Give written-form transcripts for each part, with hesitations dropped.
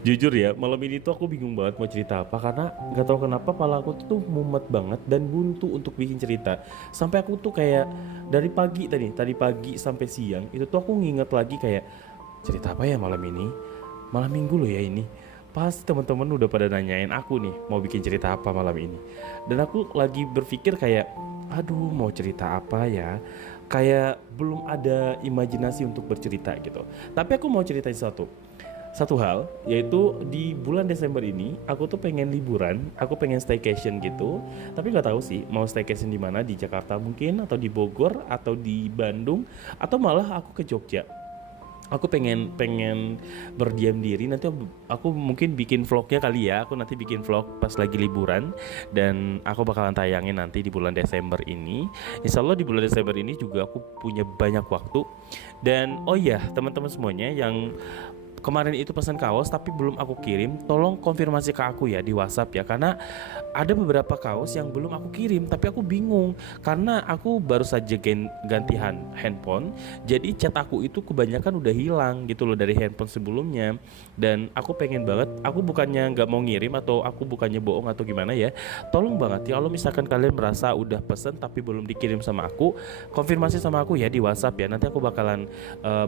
Jujur ya, malam ini tuh aku bingung banget mau cerita apa karena nggak tahu kenapa kepala aku tuh mumet banget dan buntu untuk bikin cerita. Sampai aku tuh kayak dari pagi tadi pagi sampai siang itu tuh aku nginget lagi kayak cerita apa ya malam ini? Malam minggu loh ya ini. Pas teman-teman udah pada nanyain aku nih mau bikin cerita apa malam ini. Dan aku lagi berpikir kayak aduh mau cerita apa ya? Kayak belum ada imajinasi untuk bercerita gitu. Tapi aku mau ceritain satu hal, yaitu di bulan Desember ini aku tuh pengen liburan, aku pengen staycation gitu. Tapi nggak tahu sih mau staycation di mana, di Jakarta mungkin atau di Bogor atau di Bandung atau malah aku ke Jogja. Aku pengen pengen berdiam diri, nanti aku mungkin bikin vlognya kali ya. Aku nanti bikin vlog pas lagi liburan dan aku bakalan tayangin nanti di bulan Desember ini. Insya Allah di bulan Desember ini juga aku punya banyak waktu. Dan oh iya, teman-teman semuanya yang kemarin itu pesan kaos tapi belum aku kirim, tolong konfirmasi ke aku ya di WhatsApp ya, karena ada beberapa kaos yang belum aku kirim tapi aku bingung karena aku baru saja ganti handphone, jadi chat aku itu kebanyakan udah hilang gitu loh dari handphone sebelumnya. Dan aku pengen banget, aku bukannya nggak mau ngirim atau aku bukannya bohong atau gimana ya, tolong banget ya kalau misalkan kalian merasa udah pesen tapi belum dikirim sama aku, konfirmasi sama aku ya di WhatsApp ya, nanti aku bakalan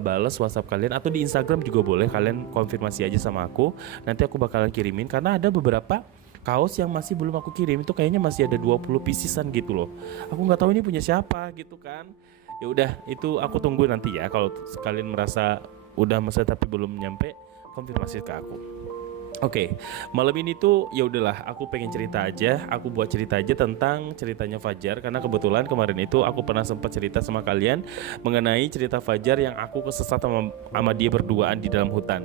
bales WhatsApp kalian atau di Instagram juga boleh, kalian konfirmasi aja sama aku, nanti aku bakalan kirimin karena ada beberapa kaos yang masih belum aku kirim, itu kayaknya masih ada 20 piecesan gitu loh. Aku nggak tahu ini punya siapa gitu kan. Ya udah, itu aku tunggu nanti ya, kalau kalian merasa udah mesen tapi belum nyampe, konfirmasi ke aku. Oke, malam ini tuh ya udahlah, aku pengen cerita aja, aku buat cerita aja tentang ceritanya Fajar karena kebetulan kemarin itu aku pernah sempat cerita sama kalian mengenai cerita Fajar yang aku kesesat sama dia berduaan di dalam hutan.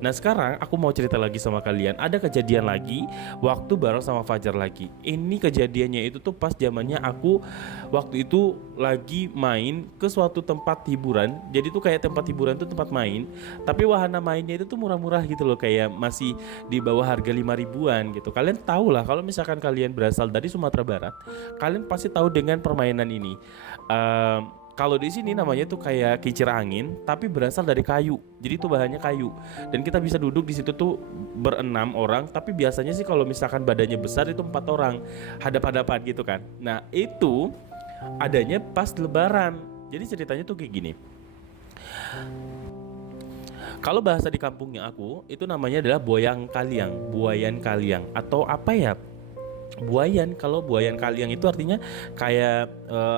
Nah sekarang aku mau cerita lagi sama kalian, ada kejadian lagi waktu bareng sama Fajar lagi. Ini kejadiannya itu tuh pas zamannya aku waktu itu lagi main ke suatu tempat hiburan. Jadi tuh kayak tempat hiburan tuh tempat main, tapi wahana mainnya itu tuh murah-murah gitu loh, kayak masih di bawah harga 5 ribuan gitu. Kalian tahu lah kalau misalkan kalian berasal dari Sumatera Barat, kalian pasti tahu dengan permainan ini. Kalau di sini namanya tuh kayak kincir angin, tapi berasal dari kayu. Jadi tuh bahannya kayu. Dan kita bisa duduk di situ tuh berenam orang, tapi biasanya sih kalau misalkan badannya besar itu 4 orang, hadap-hadapan gitu kan. Nah itu adanya pas Lebaran. Jadi ceritanya tuh kayak gini. Kalau bahasa di kampungnya aku itu namanya adalah buayan kaliang atau apa ya? Buayan. Kalau buayan kaliang itu artinya kayak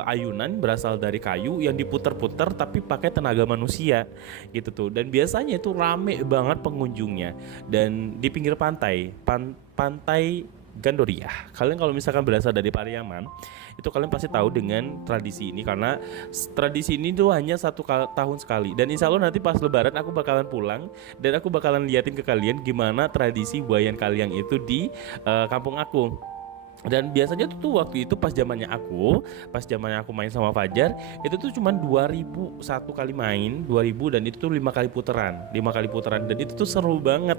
ayunan berasal dari kayu yang diputer-puter tapi pakai tenaga manusia gitu tuh. Dan biasanya itu rame banget pengunjungnya dan di pinggir pantai, pantai Gandoria. Kalian kalau misalkan berasal dari Pariaman, itu kalian pasti tahu dengan tradisi ini karena tradisi ini tuh hanya tahun sekali. Dan insya Allah nanti pas Lebaran aku bakalan pulang dan aku bakalan liatin ke kalian gimana tradisi buayan kalian itu di kampung aku. Dan biasanya tuh waktu itu pas zamannya aku main sama Fajar, itu tuh cuma 2000 satu kali main, 2000, dan itu tuh 5 kali putaran dan itu tuh seru banget.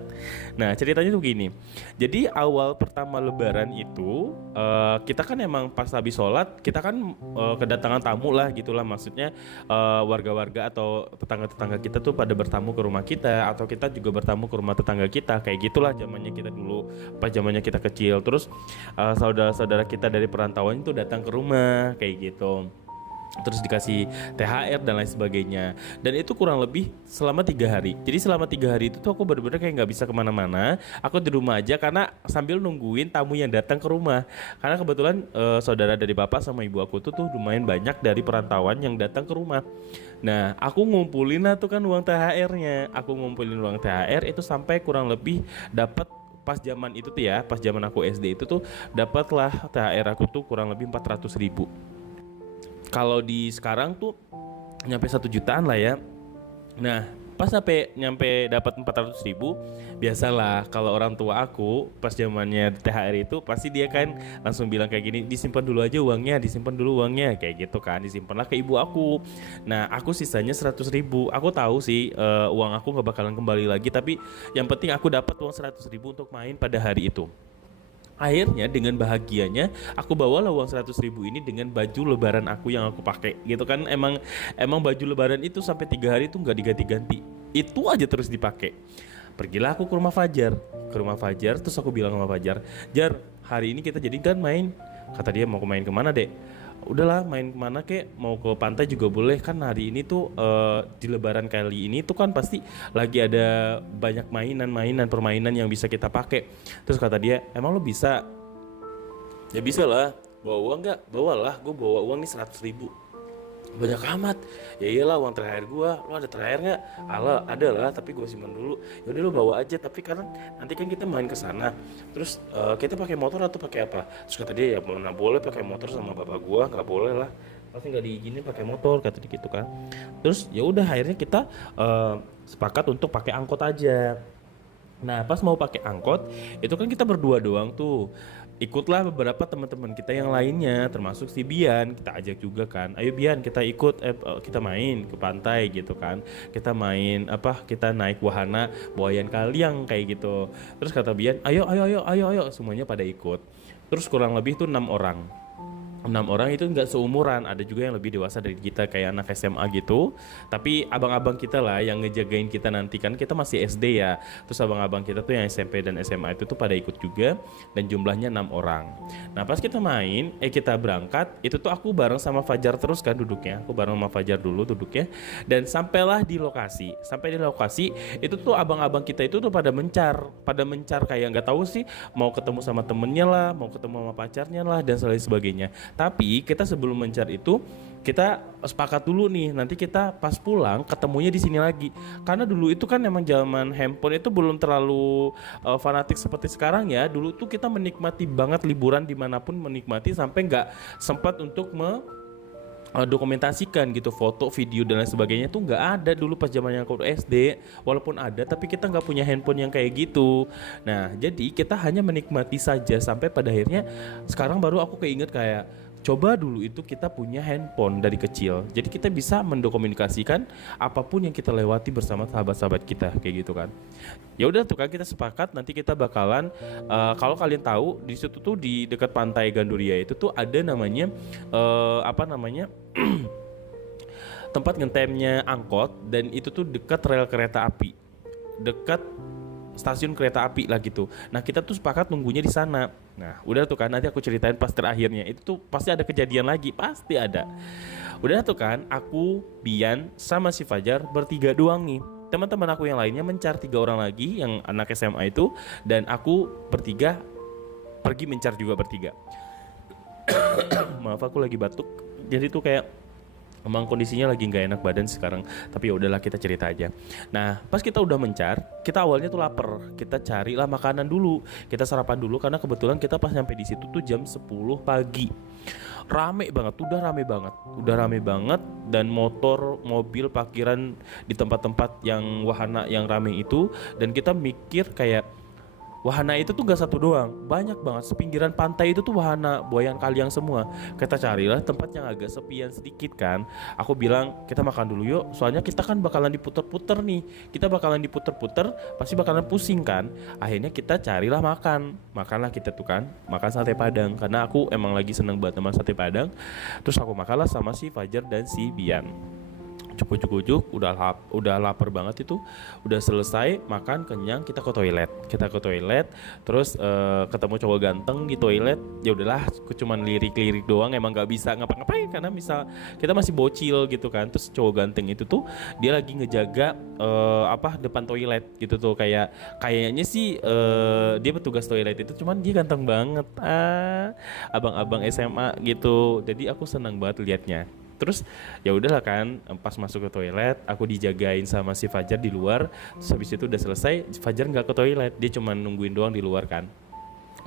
Nah, ceritanya tuh gini. Jadi awal pertama Lebaran itu kita kan emang pas habis sholat kita kan kedatangan tamu lah gitulah, maksudnya warga-warga atau tetangga-tetangga kita tuh pada bertamu ke rumah kita atau kita juga bertamu ke rumah tetangga kita, kayak gitulah zamannya kita dulu pas zamannya kita kecil. Terus saudara-saudara kita dari perantauan itu datang ke rumah kayak gitu, terus dikasih THR dan lain sebagainya. Dan itu kurang lebih selama 3 hari. Jadi selama 3 hari itu tuh aku bener-bener kayak nggak bisa kemana-mana, aku di rumah aja karena sambil nungguin tamu yang datang ke rumah. Karena kebetulan saudara dari bapak sama ibu aku tuh lumayan banyak dari perantauan yang datang ke rumah. Nah aku ngumpulin lah tuh kan uang THR-nya, aku ngumpulin uang THR itu sampai kurang lebih dapat, pas zaman itu tuh ya, pas zaman aku SD itu tuh dapatlah THR aku tuh kurang lebih 400 ribu. Kalau di sekarang tuh nyampe 1 jutaan lah ya. Nah pas nyampe dapat 400 ribu, biasalah kalau orang tua aku pas zamannya THR itu pasti dia kan langsung bilang kayak gini, disimpan dulu aja uangnya, disimpan dulu uangnya, kayak gitu kan, disimpanlah ke ibu aku. Nah aku sisanya 100 ribu, aku tahu sih uang aku nggak bakalan kembali lagi, tapi yang penting aku dapat uang 100 ribu untuk main pada hari itu. Akhirnya dengan bahagianya aku bawalah uang 100 ribu ini dengan baju lebaran aku yang aku pakai gitu kan. Emang baju lebaran itu sampai 3 hari itu nggak diganti-ganti, itu aja terus dipakai. Pergilah aku ke rumah Fajar, terus aku bilang sama Fajar, Jar, hari ini kita jadikan main. Kata dia, mau main kemana dek? Udahlah, main kemana kek, mau ke pantai juga boleh, kan hari ini tuh di lebaran kali ini tuh kan pasti lagi ada banyak mainan permainan yang bisa kita pakai. Terus kata dia, emang lo bisa? Ya bisa lah. Bawa uang nggak? Bawalah, gue bawa uang nih 100.000. Banyak amat. Ya iyalah, uang terakhir gue. Lo ada terakhir nggak? Ala ada lah, tapi gue simpan dulu. Yaudah lo bawa aja, tapi karena nanti kan kita main ke sana. Terus kita pakai motor atau pakai apa? Terus kata dia, ya mana boleh pakai motor sama bapak gue, nggak boleh lah. Pasti nggak diizinin pakai motor, kata dia gitu kan. Terus ya udah, akhirnya kita sepakat untuk pakai angkot aja. Nah, pas mau pakai angkot, itu kan kita berdua doang tuh. Ikutlah beberapa teman-teman kita yang lainnya, termasuk si Bian. Kita ajak juga kan. Ayo Bian, kita ikut kita main ke pantai gitu kan. Kita main apa? Kita naik wahana buayan kaliang kayak gitu. Terus kata Bian, "Ayo, ayo, ayo, ayo, ayo." Semuanya pada ikut. Terus kurang lebih tuh 6 orang itu nggak seumuran, ada juga yang lebih dewasa dari kita kayak anak SMA gitu, tapi abang-abang kita lah yang ngejagain kita nanti, kan kita masih SD ya. Terus abang-abang kita tuh yang SMP dan SMA itu tuh pada ikut juga, dan jumlahnya 6 orang. Nah pas kita main, kita berangkat, itu tuh aku bareng sama Fajar terus kan duduknya, aku bareng sama Fajar dulu duduknya, dan sampailah di lokasi. Sampai di lokasi itu tuh abang-abang kita itu tuh pada mencar kayak nggak tahu sih, mau ketemu sama temennya lah, mau ketemu sama pacarnya lah, dan sebagainya. Tapi kita sebelum mencar itu, kita sepakat dulu nih, nanti kita pas pulang ketemunya di sini lagi. Karena dulu itu kan emang zaman handphone itu belum terlalu fanatik seperti sekarang ya. Dulu tuh kita menikmati banget liburan dimanapun, menikmati sampai nggak sempat untuk dokumentasikan gitu, foto, video dan lain sebagainya tuh nggak ada dulu pas zamannya aku SD. Walaupun ada, tapi kita nggak punya handphone yang kayak gitu. Nah jadi kita hanya menikmati saja sampai pada akhirnya sekarang baru aku keinget kayak, coba dulu itu kita punya handphone dari kecil, jadi kita bisa mendokumentasikan apapun yang kita lewati bersama sahabat-sahabat kita kayak gitu kan. Ya udah tuh kan, kita sepakat nanti kita bakalan kalau kalian tahu di situ tuh di dekat pantai Ganduria itu tuh ada namanya apa namanya tempat ngetemnya angkot, dan itu tuh dekat rel kereta api, dekat stasiun kereta api lah gitu. Nah kita tuh sepakat nunggunya di sana. Nah udah tuh kan, nanti aku ceritain pas terakhirnya itu tuh pasti ada kejadian lagi, pasti ada. Udah tuh kan, aku, Bian, sama si Fajar bertiga doang nih. Teman-teman aku yang lainnya mencar 3 orang lagi yang anak SMA itu, dan aku bertiga pergi mencar juga bertiga. Maaf aku lagi batuk. Jadi tuh kayak emang kondisinya lagi nggak enak badan sekarang, tapi ya udahlah kita cerita aja. Nah, pas kita udah mencar, kita awalnya tuh lapar. Kita carilah makanan dulu. Kita sarapan dulu karena kebetulan kita pas nyampe di situ tuh jam 10 pagi. Rame banget, udah rame banget, dan motor, mobil, parkiran di tempat-tempat yang wahana yang rame itu, dan kita mikir kayak wahana itu tuh gak satu doang, banyak banget. Sepinggiran pantai itu tuh wahana buayan kaliang semua. Kita carilah tempat yang agak sepian sedikit kan. Aku bilang kita makan dulu yuk, soalnya kita kan bakalan diputer-puter nih. Kita bakalan diputer-puter, pasti bakalan pusing kan. Akhirnya kita carilah makanlah kita tuh kan, makan sate Padang. Karena aku emang lagi seneng banget sama sate Padang. Terus aku makanlah sama si Fajar dan si Bian. Cukup udah lapar banget itu, udah selesai makan kenyang, kita ke toilet terus ketemu cowok ganteng di toilet. Ya udahlah, aku cuman lirik doang, emang nggak bisa ngapa-ngapain karena misal kita masih bocil gitu kan. Terus cowok ganteng itu tuh dia lagi ngejaga depan toilet gitu tuh, kayaknya sih dia petugas toilet itu, cuman dia ganteng banget, abang-abang SMA gitu. Jadi aku senang banget liatnya. Terus ya udahlah kan, pas masuk ke toilet aku dijagain sama si Fajar di luar. Terus habis itu udah selesai, Fajar nggak ke toilet, dia cuma nungguin doang di luar kan.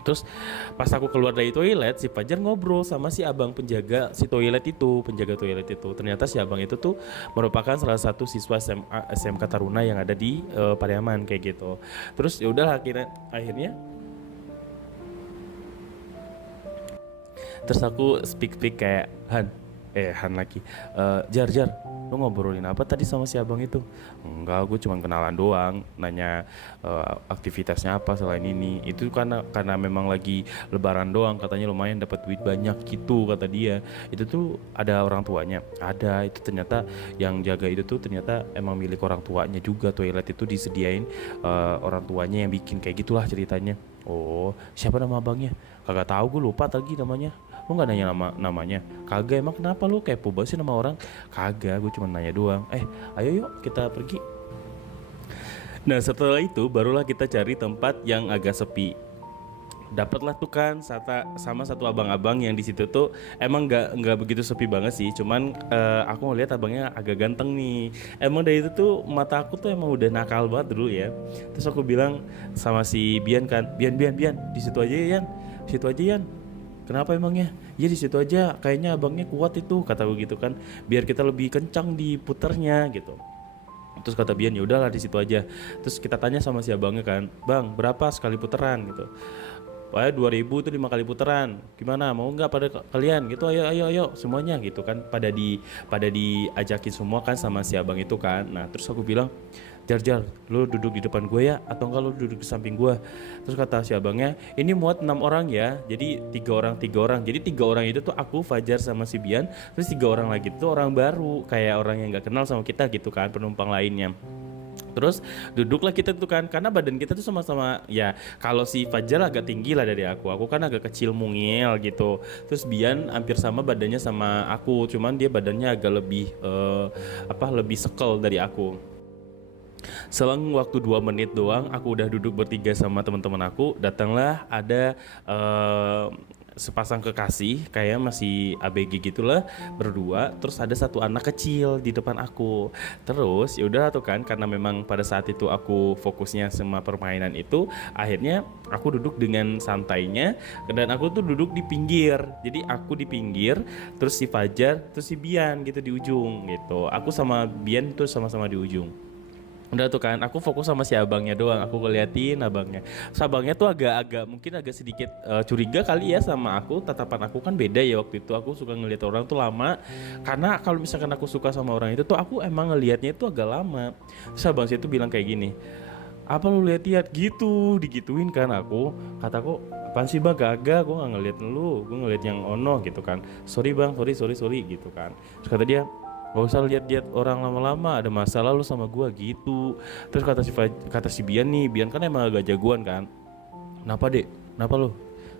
Terus pas aku keluar dari toilet, si Fajar ngobrol sama si abang penjaga toilet itu. Ternyata si abang itu tuh merupakan salah satu siswa SMK Taruna yang ada di Pariaman kayak gitu. Terus ya udahlah, akhirnya terus aku speak kayak, Han, Han lagi. Jar Jar, lu ngobrolin apa tadi sama si abang itu? Enggak, gue cuma kenalan doang, nanya aktivitasnya apa selain ini. Itu karena memang lagi lebaran doang, katanya lumayan dapat duit banyak gitu kata dia. Itu tuh ada orang tuanya. Ada, itu ternyata yang jaga itu tuh ternyata emang milik orang tuanya juga. Toilet itu disediain orang tuanya yang bikin, kayak gitulah ceritanya. Oh, siapa nama abangnya? Kagak tahu, gue lupa lagi namanya. Lu nggak nanya namanya? Kagak, emang kenapa lu kepo banget sih nama orang? Kagak, gue cuma nanya doang. Ayo yuk kita pergi. Nah setelah itu barulah kita cari tempat yang agak sepi. Dapatlah tuh kan sama satu abang-abang yang di situ tuh emang nggak begitu sepi banget sih, cuman aku ngeliat abangnya agak ganteng nih. Emang dari itu tuh mata aku tuh emang udah nakal banget dulu ya. Terus aku bilang sama si Bian kan, Bian di situ aja ya Yan, di situ aja Yan. Kenapa emangnya? Ya di situ aja, kayaknya abangnya kuat itu, kata gue gitu kan, biar kita lebih kencang diputernya gitu. Terus kata Bian, ya udahlah di situ aja. Terus kita tanya sama si abangnya kan, bang berapa sekali puteran gitu. Wah 2000 itu 5 kali puteran. Gimana, mau nggak pada kalian gitu? Ayo semuanya gitu kan. Pada diajakin semua kan sama si abang itu kan. Nah terus aku bilang, Jar, lu duduk di depan gue ya, atau enggak lu duduk di samping gue. Terus kata si abangnya, ini muat 6 orang ya, jadi 3 orang. Jadi 3 orang itu tuh aku, Fajar sama si Bian. Terus 3 orang lagi tuh orang baru, kayak orang yang gak kenal sama kita gitu kan, penumpang lainnya. Terus duduklah kita tuh kan, karena badan kita tuh sama-sama ya. Kalau si Fajar agak tinggi lah dari aku kan agak kecil mungil gitu. Terus Bian hampir sama badannya sama aku, cuman dia badannya agak lebih lebih sekel dari aku. Selang waktu 2 menit doang, aku udah duduk bertiga sama teman-teman aku. Datanglah ada sepasang kekasih, kayak masih ABG gitulah, berdua. Terus ada satu anak kecil di depan aku. Terus ya udah tuh kan, karena memang pada saat itu aku fokusnya sama permainan itu, akhirnya aku duduk dengan santainya, dan aku tuh duduk di pinggir. Jadi aku di pinggir, terus si Fajar, terus si Bian gitu di ujung gitu. Aku sama Bian tuh sama-sama di ujung. Udah tuh kan, aku fokus sama si abangnya doang. Aku ngeliatin abangnya. Terus abangnya tuh agak-agak mungkin agak sedikit curiga kali ya sama aku. Tatapan aku kan beda ya waktu itu. Aku suka ngeliat orang tuh lama. Karena kalau misalkan aku suka sama orang itu tuh aku emang ngelihatnya itu agak lama. Terus abang situ bilang kayak gini, apa lu lihat-lihat gitu, digituin kan aku. Kataku, apaan sih bang, gak, gue gak ngeliat lu, gue ngeliat yang ono gitu kan. Sorry bang, sorry gitu kan. Terus kata dia, gak usah lihat-lihat orang lama-lama, ada masalah lu sama gua gitu. Terus kata si Bian nih, Bian kan emang agak jagoan kan. Kenapa dek? Kenapa lu?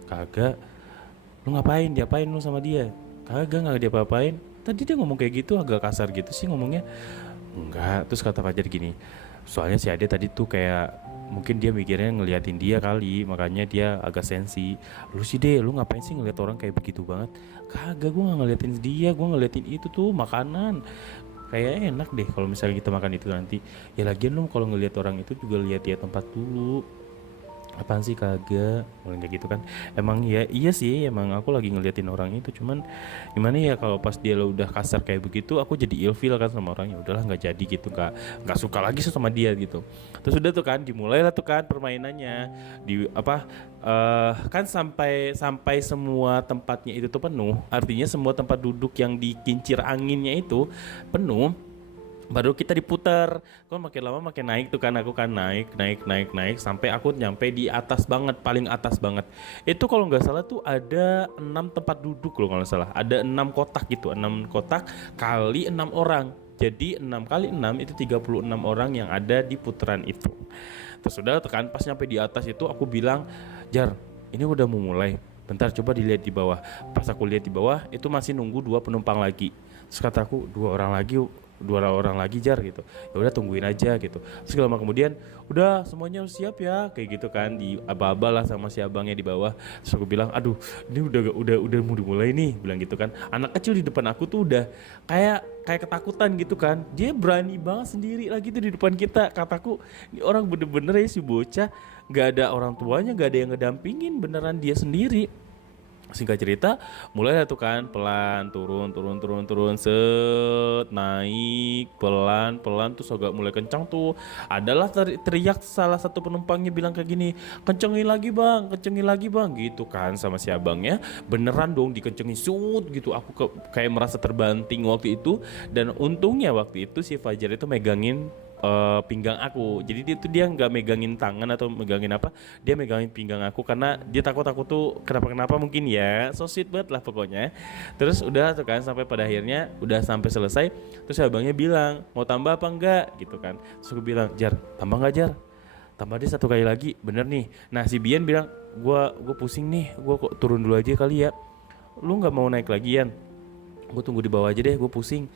Kagak. Lu diapain lu sama dia? Kagak, gak diapa-apain. Tadi dia ngomong kayak gitu agak kasar gitu sih ngomongnya. Enggak. Terus kata Fajar gini, soalnya si Ade tadi tuh kayak mungkin dia mikirnya ngeliatin dia kali, makanya dia agak sensi. Lu sih deh, lu ngapain sih ngeliat orang kayak begitu banget? Kagak, gue gak ngeliatin dia, gue ngeliatin itu tuh makanan. Kayak enak deh kalau misalnya kita makan itu nanti. Ya lagian lu kalau ngeliat orang itu juga lihat-lihat tempat dulu. Apaan sih kagak, mulai kayak gitu kan. Emang ya iya sih, emang aku lagi ngeliatin orang itu, cuman gimana ya kalau pas dia lo udah kasar kayak begitu, aku jadi ilfeel kan sama orang. Ya udahlah, nggak jadi gitu, nggak suka lagi sama dia gitu. Terus udah tuh kan, dimulailah tuh kan permainannya di kan sampai semua tempatnya itu tuh penuh. Artinya semua tempat duduk yang dikincir anginnya itu penuh, baru kita diputar. Kok makin lama makin naik tuh kan, aku kan naik sampai aku nyampe di atas banget, paling atas banget. Itu kalau nggak salah tuh ada 6 tempat duduk loh, kalau nggak salah ada 6 kotak gitu, 6 kotak kali 6 orang. Jadi 6 kali 6 itu 36 orang yang ada di putaran itu. Terus udah kan, pas nyampe di atas itu aku bilang, Jar, ini udah mau mulai, bentar coba dilihat di bawah. Pas aku lihat di bawah itu masih nunggu 2 penumpang lagi. Terus kata aku, 2 orang lagi Jar gitu. Ya udah tungguin aja gitu. Terus lama kemudian, udah semuanya siap ya, kayak gitu kan, di aba-aba lah sama si abangnya di bawah. Terus aku bilang, aduh ini udah mau dimulai nih, bilang gitu kan. Anak kecil di depan aku tuh udah kayak ketakutan gitu kan. Dia berani banget sendiri lagi tuh di depan kita. Kataku, ini orang bener-bener ya si bocah, gak ada orang tuanya, gak ada yang ngedampingin, beneran dia sendiri. Singkat cerita, mulai tuh kan pelan turun turun turun turun set naik pelan pelan terus agak mulai kencang tuh. Adalah teriak salah satu penumpangnya bilang kayak gini, kencengin lagi bang, gitu kan sama si abangnya. Beneran dong dikencengin sut gitu. Aku kayak merasa terbanting waktu itu. Dan untungnya waktu itu si Fajar itu megangin pinggang aku. Jadi dia nggak megangin tangan atau megangin apa, dia megangin pinggang aku karena dia takut aku tuh kenapa-kenapa mungkin ya. So sweet banget lah pokoknya. Terus udah tuh kan sampai pada akhirnya udah sampai selesai. Terus abangnya bilang, "Mau tambah apa enggak?" gitu kan. Terus aku bilang, "Jar, tambah enggak, Jar? Tambah deh satu kali lagi, bener nih." Nah si Bian bilang, gua pusing nih, gua kok turun dulu aja kali ya. Lu nggak mau naik lagi, Yan? Gue tunggu di bawah aja deh, gue pusing,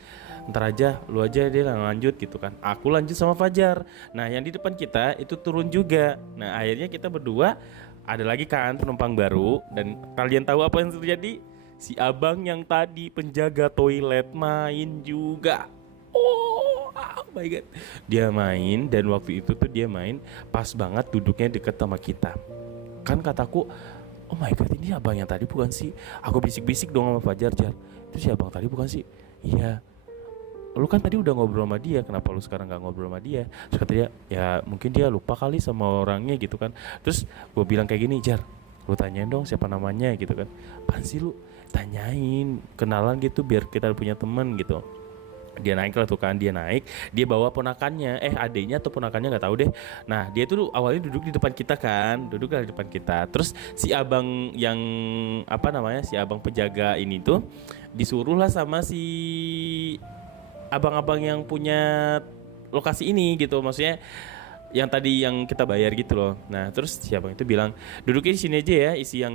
ntar aja lu aja deh lanjut gitu kan. Aku lanjut sama Fajar. Nah yang di depan kita itu turun juga. Nah akhirnya kita berdua ada lagi kan penumpang baru. Dan kalian tahu apa yang terjadi? Si abang yang tadi penjaga toilet main juga. Oh my god, dia main. Dan waktu itu tuh dia main pas banget duduknya deket sama kita. Kan kataku, oh my god, ini abang yang tadi bukan sih? Aku bisik-bisik dong sama Fajar, Jar, itu si abang tadi bukan sih? Iya. Lu kan tadi udah ngobrol sama dia, kenapa lu sekarang gak ngobrol sama dia? Terus kata dia, ya mungkin dia lupa kali sama orangnya gitu kan. Terus gue bilang kayak gini, Jar, lu tanyain dong siapa namanya gitu kan. Apaan sih lu? Tanyain, kenalan gitu biar kita punya temen gitu. Dia naik lah tuh kan, dia bawa ponakannya, adiknya atau ponakannya nggak tahu deh. Nah dia tuh awalnya duduk di depan kita kan, duduk di depan kita. Terus si abang yang apa namanya, si abang penjaga ini tuh disuruh lah sama si abang-abang yang punya lokasi ini gitu, maksudnya yang tadi yang kita bayar gitu loh. Nah terus si abang itu bilang, duduknya di sini aja ya, isi yang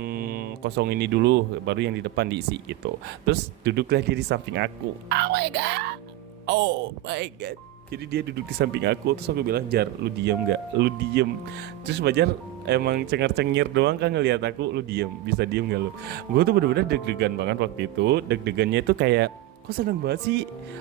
kosong ini dulu, baru yang di depan diisi gitu. Terus duduklah dia di samping aku. Oh my god, oh my god. Jadi dia duduk di samping aku. Terus aku bilang, Jar, lu diem gak? Lu diem. Terus Fajar emang cengar-cengir doang kan ngelihat aku. Lu diem, bisa diem gak lu? Gue tuh bener-bener deg-degan banget waktu itu. Deg-degannya itu kayak, kok seneng banget sih?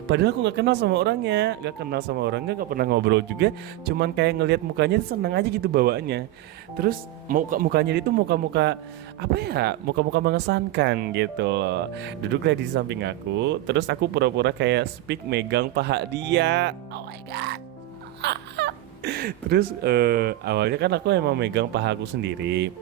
Padahal aku gak kenal sama orangnya, gak pernah ngobrol juga. Cuman kayak ngelihat mukanya tuh seneng aja gitu bawaannya. Terus mukanya itu muka-muka apa ya? Muka-muka mengesankan gitu loh. Duduklah di samping aku. Terus aku pura-pura kayak speak megang paha dia. Oh my god. Terus awalnya kan aku emang megang paha aku sendiri.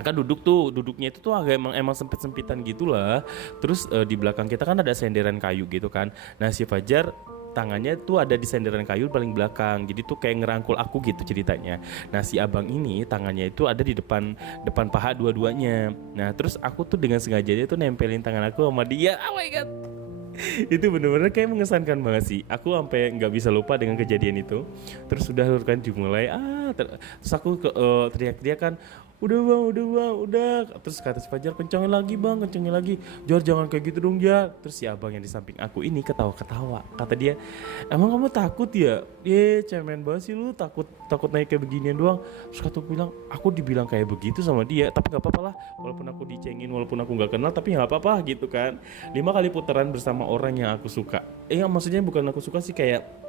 Kan duduknya itu tuh agak emang sempit-sempitan gitulah. Terus di belakang kita kan ada senderan kayu gitu kan. Nah si Fajar tangannya tuh ada di senderan kayu paling belakang, jadi tuh kayak ngerangkul aku gitu ceritanya. Nah si abang ini tangannya itu ada di depan depan paha dua-duanya. Nah terus aku tuh dengan sengajanya tuh nempelin tangan aku sama dia. Oh my god, itu bener-bener kayak mengesankan banget sih. Aku sampai nggak bisa lupa dengan kejadian itu. Terus sudah kan dimulai, terus aku teriak-teriak kan, udah bang, udah. Terus kata si Fajar, kencangin lagi bang, kencangin lagi. Jar, jangan kayak gitu dong, Jar. Terus si abang yang di samping aku ini ketawa-ketawa. Kata dia, emang kamu takut ya? Cemen banget sih lu, takut naik kayak beginian doang. Terus kata aku bilang, aku dibilang kayak begitu sama dia, tapi nggak apa-apa lah. Walaupun aku dicengin, walaupun aku nggak kenal, tapi nggak apa-apa gitu kan. 5 kali putaran bersama orang yang aku suka. Maksudnya bukan aku suka sih, kayak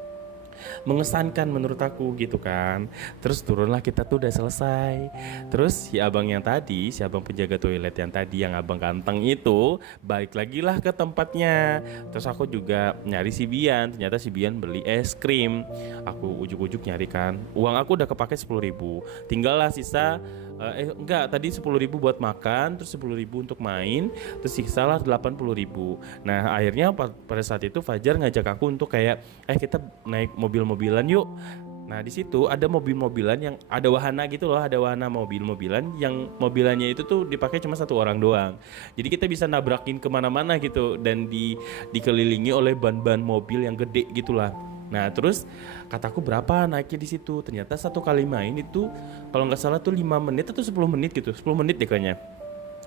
mengesankan menurut aku gitu kan. Terus turunlah kita tuh udah selesai. Terus si abang penjaga toilet yang tadi, yang abang ganteng itu, balik lagi lah ke tempatnya. Terus aku juga nyari si Bian. Ternyata si Bian beli es krim. Aku ujuk-ujuk nyari kan, uang aku udah kepake 10.000. Tinggal lah sisa enggak, tadi 10.000 buat makan, terus 10.000 untuk main, terus sisa lah 80.000. Nah akhirnya pada saat itu Fajar ngajak aku untuk kayak, kita naik mobil-mobilan yuk. Nah di situ ada mobil-mobilan yang ada wahana gitu loh, ada wahana mobil-mobilan yang mobilannya itu tuh dipakai cuma satu orang doang. Jadi kita bisa nabrakin kemana-mana gitu, dan dikelilingi oleh ban-ban mobil yang gede gitulah. Nah terus kataku berapa naiknya di situ? Ternyata satu kali main itu kalau nggak salah tuh 5 menit atau 10 menit gitu, 10 menit deh kayaknya.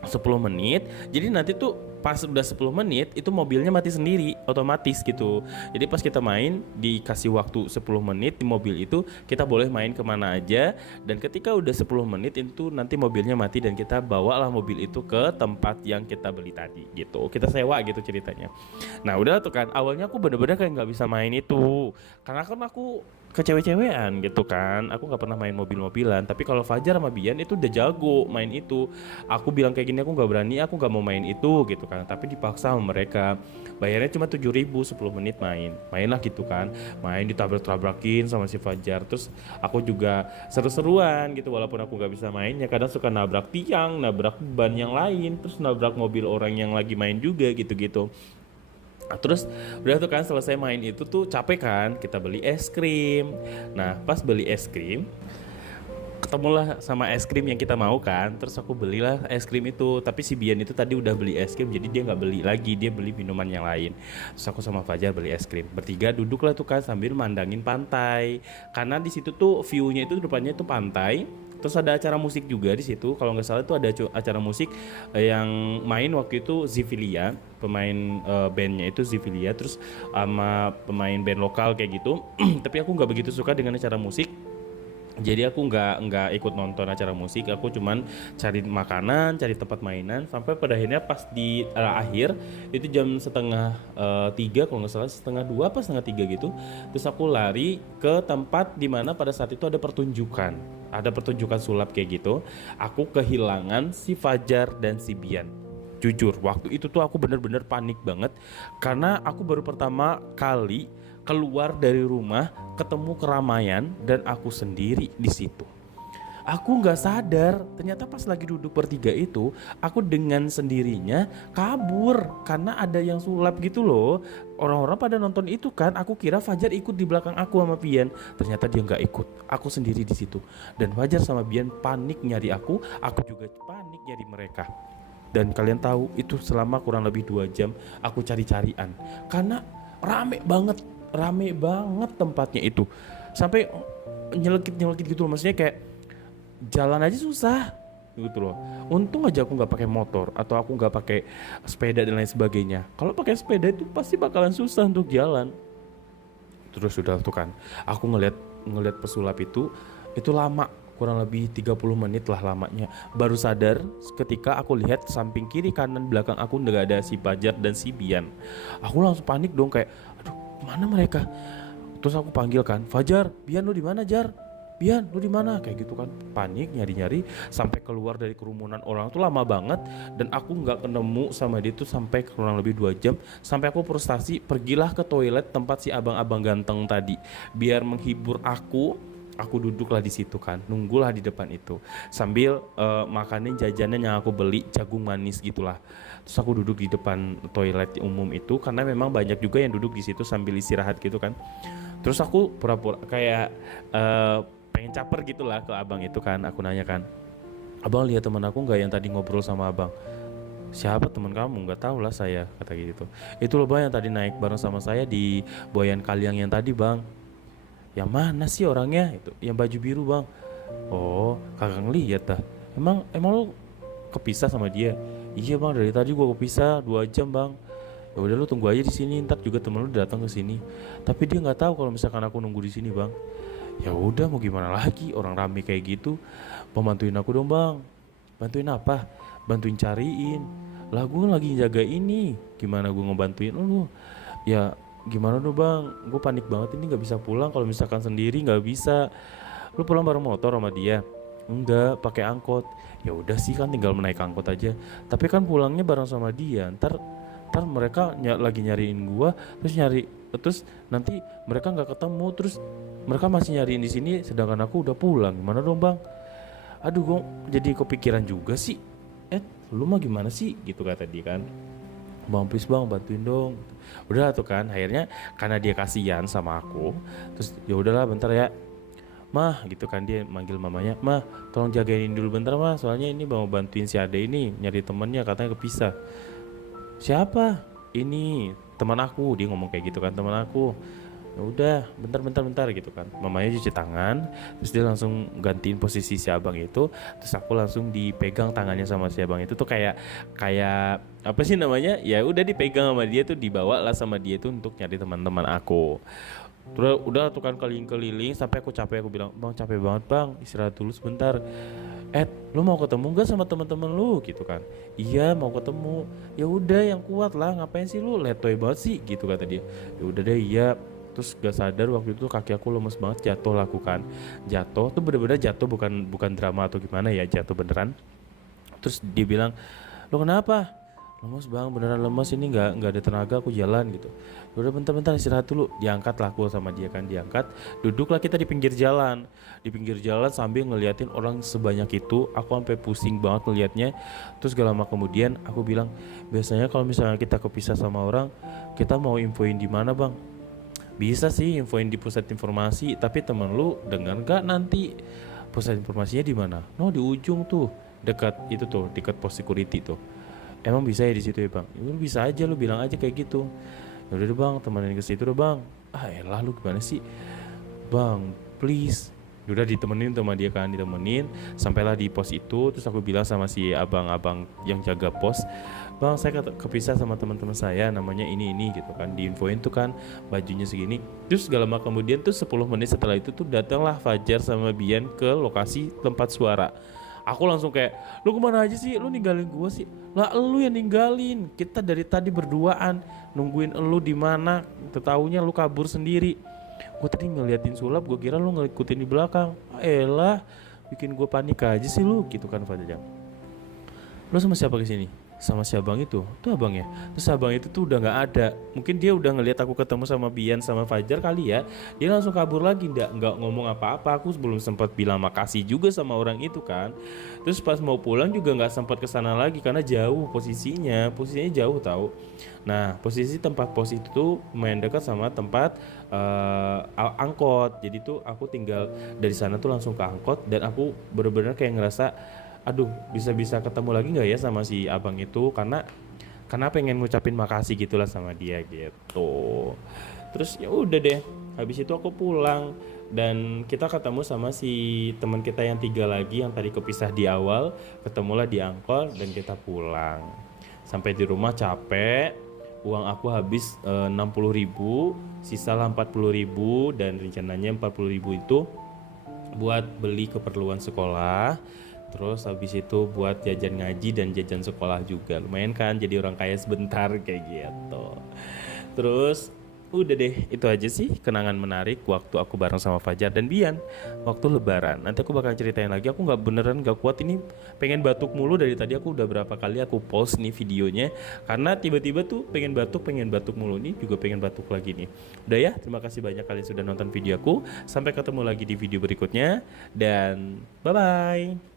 10 menit. Jadi nanti tuh pas udah 10 menit itu mobilnya mati sendiri otomatis gitu. Jadi pas kita main dikasih waktu 10 menit di mobil itu, kita boleh main kemana aja, dan ketika udah 10 menit itu nanti mobilnya mati dan kita bawalah mobil itu ke tempat yang kita beli tadi gitu. Kita sewa gitu ceritanya. Nah udah tuh kan, awalnya aku bener-bener kayak nggak bisa main itu karena kan aku kecewe-cewean gitu kan, aku nggak pernah main mobil-mobilan. Tapi kalau Fajar sama Bian itu udah jago main itu. Aku bilang kayak gini, aku nggak berani, aku nggak mau main itu gitu kan, tapi dipaksa sama mereka. Bayarnya cuma 7.000 10 menit mainlah gitu kan, main ditabrak-tabrakin sama si Fajar. Terus aku juga seru-seruan gitu, walaupun aku nggak bisa mainnya, kadang suka nabrak tiang, nabrak ban yang lain, terus nabrak mobil orang yang lagi main juga gitu-gitu. Nah, terus udah tuh kan selesai main itu tuh capek kan, kita beli es krim. Nah pas beli es krim ketemulah sama es krim yang kita mau kan, terus aku belilah es krim itu. Tapi si Bian itu tadi udah beli es krim, jadi dia nggak beli lagi, dia beli minuman yang lain. Terus aku sama Fajar beli es krim, bertiga duduklah tuh kan sambil mandangin pantai, karena di situ tuh view-nya itu depannya tuh pantai. Terus ada acara musik juga di situ, kalau nggak salah itu ada acara musik yang main waktu itu Zivilia, pemain bandnya itu Zivilia, terus sama pemain band lokal kayak gitu. Tapi aku nggak begitu suka dengan acara musik, jadi aku nggak ikut nonton acara musik. Aku cuman cari makanan, cari tempat mainan, sampai pada akhirnya pas di akhir itu jam setengah 3 kalau nggak salah, setengah 2 apa setengah 3 gitu. Terus aku lari ke tempat dimana pada saat itu ada pertunjukan sulap kayak gitu. Aku kehilangan si Fajar dan si Bian. Jujur waktu itu tuh aku bener-bener panik banget, karena aku baru pertama kali keluar dari rumah ketemu keramaian dan aku sendiri di situ. Aku nggak sadar ternyata pas lagi duduk bertiga itu aku dengan sendirinya kabur karena ada yang sulap gitu loh. Orang-orang pada nonton itu kan, aku kira Fajar ikut di belakang aku sama Bian, ternyata dia nggak ikut, aku sendiri di situ. Dan Fajar sama Bian panik nyari aku juga panik nyari mereka. Dan kalian tahu itu selama kurang lebih 2 jam aku cari-carian karena rame banget tempatnya itu, sampai nyelekit gitu loh. Maksudnya kayak jalan aja susah gitu loh. Untung aja aku nggak pakai motor atau aku nggak pakai sepeda dan lain sebagainya. Kalau pakai sepeda itu pasti bakalan susah untuk jalan. Terus sudah tuh kan, aku ngeliat pesulap itu lama, kurang lebih 30 menit lah lamanya. Baru sadar ketika aku lihat samping kiri kanan belakang aku nggak ada si Fajar dan si Bian. Aku langsung panik dong, kayak aduh mana mereka. Terus aku panggil kan, Fajar, Bian lu di mana, Jar? Bian lu di mana? Kayak gitu kan, panik nyari sampai keluar dari kerumunan orang tuh lama banget. Dan aku nggak ketemu sama dia tuh sampai kurang lebih 2 jam. Sampai aku frustasi, pergilah ke toilet tempat si abang-abang ganteng tadi biar menghibur aku. Aku duduklah di situ kan, nunggulah di depan itu sambil makanin jajanan yang aku beli, jagung manis gitulah. Terus aku duduk di depan toilet umum itu karena memang banyak juga yang duduk di situ sambil istirahat gitu kan. Terus aku pura-pura kayak pengen caper gitulah ke abang itu kan. Aku nanya kan, abang lihat teman aku nggak yang tadi ngobrol sama abang? Siapa teman kamu? Nggak tahu lah saya, kata gitu. Itu loh bang yang tadi naik bareng sama saya di Boyan Kaliang yang tadi bang. Yang mana sih orangnya? Itu yang baju biru bang. Oh kagak ngeliat dah. Emang lo kepisah sama dia? Iya bang, dari tadi gua kepisah 2 jam bang. Ya udah lu tunggu aja di sini, ntar juga temen lu datang ke sini. Tapi dia nggak tahu kalau misalkan aku nunggu di sini bang. Ya udah mau gimana lagi, orang rame kayak gitu. Bantuin aku dong bang. Bantuin apa? Bantuin cariin. Lah gue lagi jaga ini, gimana gue ngebantuin lu? Ya gimana dong bang, gue panik banget ini, nggak bisa pulang kalau misalkan sendiri, nggak bisa. Lu pulang bareng motor sama dia? Enggak, pakai angkot. Ya udah sih kan tinggal menaik angkot aja. Tapi kan pulangnya bareng sama dia. Ntar mereka lagi nyariin gue, terus nanti mereka nggak ketemu, terus mereka masih nyariin di sini sedangkan aku udah pulang. Gimana dong bang? Aduh gue jadi kepikiran juga sih. Lu mah gimana sih gitu kata dia kan. Bang please bang bantuin dong. Udah tuh kan, akhirnya karena dia kasihan sama aku, terus ya udahlah bentar ya mah gitu kan, dia manggil mamanya, mah tolong jagain dulu bentar mah, soalnya ini mau bantuin si Ade ini nyari temennya, katanya kepisah. Siapa? Ini teman aku, dia ngomong kayak gitu kan, teman aku. Ya udah, bentar gitu kan. Mamanya cuci tangan, terus dia langsung gantiin posisi si abang itu, terus aku langsung dipegang tangannya sama si abang itu tuh kayak kayak apa sih namanya? Ya udah dipegang sama dia tuh, dibawa lah sama dia tuh untuk nyari teman-teman aku. Terus udah tuh kan keliling-keliling sampai aku capek, aku bilang, "Bang, capek banget, Bang. Istirahat dulu sebentar." Lu mau ketemu gak sama teman-teman lu gitu kan? Iya, mau ketemu. Ya udah, yang kuat lah, ngapain sih lu letoy banget sih gitu kata dia. Ya udah deh, iya. Terus gak sadar waktu itu kaki aku lemes banget, jatuh lakukan. Jatuh tuh bener-bener jatuh, bukan bukan drama atau gimana ya, jatuh beneran. Terus dia bilang, "Lo kenapa?" "Lemes bang, beneran lemes, ini nggak ada tenaga, aku jalan," gitu. "Udah bentar-bentar istirahat dulu." Diangkat lah aku sama dia kan, diangkat. Duduklah kita di pinggir jalan. Di pinggir jalan sambil ngeliatin orang sebanyak itu. Aku sampai pusing banget ngeliatnya. Terus gak lama kemudian aku bilang, "Biasanya kalau misalnya kita kepisah sama orang, kita mau infoin di mana bang?" "Bisa sih infoin di pusat informasi, tapi temen lu dengar gak nanti?" "Pusat informasinya di mana?" "No, di ujung tuh, dekat itu tuh, dekat pos security tuh." "Emang bisa ya di situ ya bang?" "Ya lu bisa aja, lu bilang aja kayak gitu." "Ya udah deh bang, temenin ke situ deh bang." "Ah elah lu gimana sih bang, please." Ya udah ditemenin sama dia kan, ditemenin sampailah di pos itu. Terus aku bilang sama si abang-abang yang jaga pos, "Bang, saya kepisah sama teman-teman saya, namanya ini gitu kan." Diinfoin tuh kan bajunya segini. Terus gak lama kemudian tuh 10 menit setelah itu tuh datanglah Fajar sama Bian ke lokasi tempat suara. Aku langsung kayak, "Lu kemana aja sih? Lu ninggalin gua sih?" "Lah lu yang ninggalin. Kita dari tadi berduaan nungguin lu di mana. Tetaunya lu kabur sendiri. Gue tadi ngeliatin sulap, gue kira lu ngikutin di belakang." "Ah, elah, bikin gue panik aja sih lu," gitu kan Fajar. "Lo sama siapa kesini?" "Sama si abang itu." "Tuh abangnya." Terus abang itu tuh udah nggak ada. Mungkin dia udah ngeliat aku ketemu sama Bian sama Fajar kali ya. Dia langsung kabur lagi, nggak ngomong apa-apa. Aku belum sempat bilang makasih juga sama orang itu kan. Terus pas mau pulang juga nggak sempat kesana lagi karena jauh posisinya jauh tahu. Nah posisi tempat pos itu tuh lumayan dekat sama tempat angkot. Jadi tuh aku tinggal dari sana tuh langsung ke angkot dan aku bener-bener kayak ngerasa, aduh bisa-bisa ketemu lagi nggak ya sama si abang itu, karena pengen ngucapin makasih gitulah sama dia gitu. Terus ya udah deh, habis itu aku pulang dan kita ketemu sama si teman kita yang tiga lagi yang tadi kepisah di awal, ketemulah di angkot dan kita pulang. Sampai di rumah capek, uang aku habis 60.000, sisa lah 40.000 dan rencananya 40.000 itu buat beli keperluan sekolah. Terus habis itu buat jajan ngaji dan jajan sekolah juga. Lumayan kan jadi orang kaya sebentar kayak gitu. Terus udah deh, itu aja sih kenangan menarik waktu aku bareng sama Fajar dan Bian waktu lebaran. Nanti aku bakal ceritain lagi. Aku nggak beneran nggak kuat ini, pengen batuk mulu dari tadi. Aku udah berapa kali aku post nih videonya karena tiba-tiba tuh pengen batuk mulu. Nih juga pengen batuk lagi nih. Udah ya, terima kasih banyak kalian sudah nonton video aku. Sampai ketemu lagi di video berikutnya dan bye bye.